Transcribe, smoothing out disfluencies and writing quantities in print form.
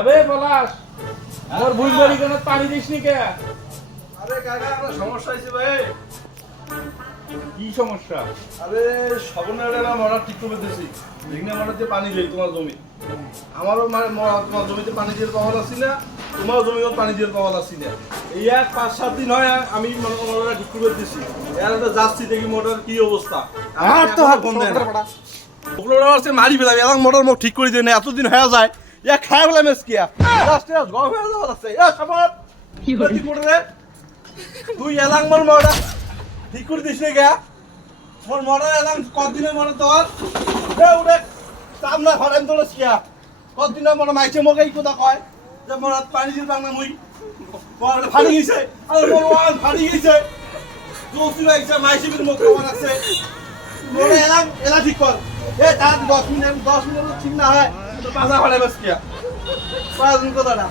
আবে পলাশ আমার ভুল করি কেন পানি দিসনি কে? আরে কাকা একটা সমস্যা হয়েছে ভাই। কি সমস্যা? আরে সবনাটা না মরা ঠিক করে দিয়েছি। রিংনা মরাতে পানি দেই তোমার জমি। আমারও মানে তোমার জমিতে পানি দিয়ে পাওয়া যাচ্ছে না, তোমার জমিও পানি দিয়ে পাওয়া যাচ্ছে না। এই এক 5-7 দিন হয় আমি মরাটা ঠিক করে দিয়েছি। এর একটা যাচ্ছি দেখি মোটর কি অবস্থা। আর তো হাত ফোন দেন। পড়া। ওগুলো আছে মারি ফেলাম, এলাম মোটর মুখ ঠিক করে দিয়ে না এতদিন হয়ে যায়। ইয়া খায় ফেলাম এসকিয়া। লাস্টে গরম হয়ে যাওয়া যাচ্ছে। এ সাবাত কি ঠিক করে রে? তুই এলাং মোর মোটর ঠিক করে দিস না গা? মোর মোটর এলাং কতদিনের মোটর তোর? এ উড়ে সামনে হরেন তোর এসকিয়া। কতদিনের মোটর মাইছে মগে এই কথা কয় যে মোর পানি দিল বাংলা মুই। মোর ফাড়ি গেছে। আরে মোর ওয়ান ফাড়ি গেছে। জোসি লাগছে মাইছে মুখ খাওয়া আছে। মোরে এলা ঠিক কর। এ তার 10 মিনিট ঠিক না হয় তো পাঁচা ফেলে বাস কিয়া 5 মিনিট কথাটা